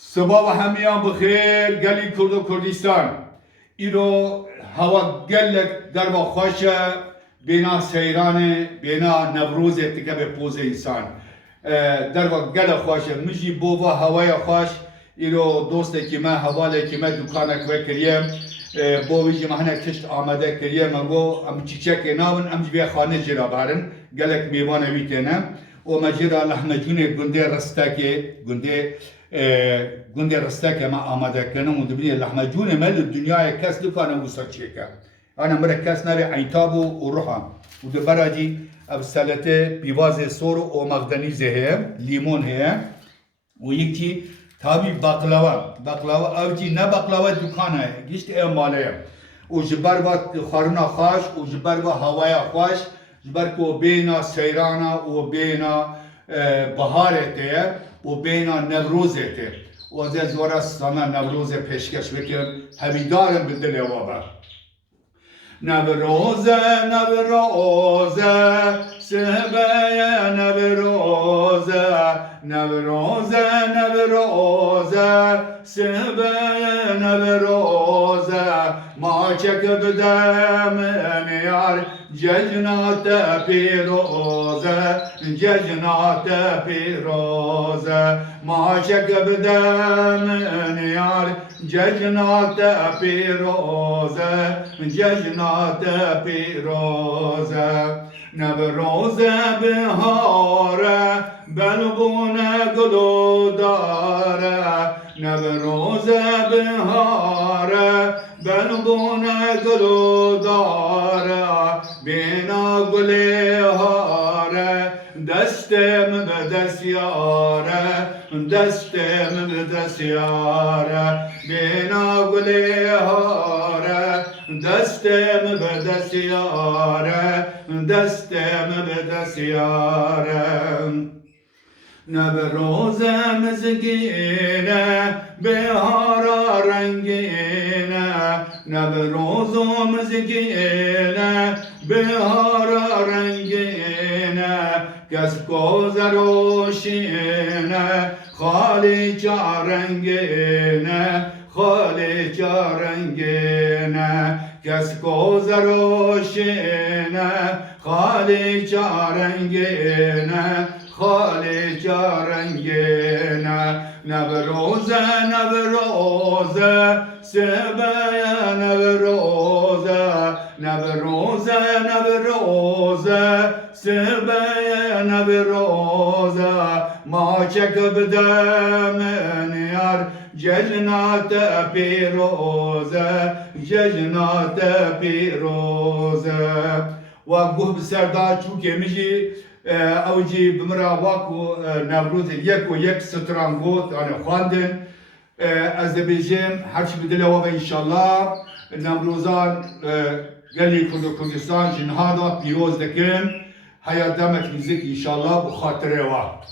صباح هميان بخير قالي كردو كردستان إلو هوا قلك دربا خوشة بينا سيرانة بينا نوروز اتكاب بوز إنسان دربا قلق خوشة مجي بوفا هوايا خوش إلو دوستي كما هوالي كما دكانك وكريم بوویجی مهنه کشت آماده کریه مگو ام چیچک ناون ام جبیه خانه جرا بارن گلک میوانه ویتنه و مجرا لحمه جونه گنده رستاکه گنده رستاکه ما آماده کنم و دبنی لحمه جونه مل دنیای کس دکانه وسچیکه انا مره کس نبی عیتابو و روحا و دبراجی اب سلطه پیواز سورو و مغدنیزه هه لیمون هه و یکی tabi baklava avcı ne baklava dükkanı işte ev malıya o jibar va xaruna xoş o jibar va havaya xoş jibar ko beyna seyrana o beyna bahar ete o beyna nevruz ete o az zora sana nevruze peşkeş vekim habidarım bildil evaba nevroze sehbeye nevroze sehbeye nevroze ma çekip demen yar cecnate piroze ma çekip demen yar cecnate piroze nevroze bihare belbune guludare nevroze bihare belbune guludare bina gulihare destem bedesyare bina gulihare destem bedesyare nevroze mezgine behara rengine nevroze mezgine behara rengine kesko zaroşine khalica rengine kesko zaroşine khalica rengine nevroze sebeye nevroze sebeye nevroze ma çekip demen yar cecnate piroze وقوه بسردا چوکه میجی اوجی بمرا واکو نوروز یک و یک سترانگوت yani خواندن از دبیجم هرچی بدل و انشالله نوروزان گلی کردستان جنهادا پیروز دکن حیات دمت میزک انشالله بخاطره وقت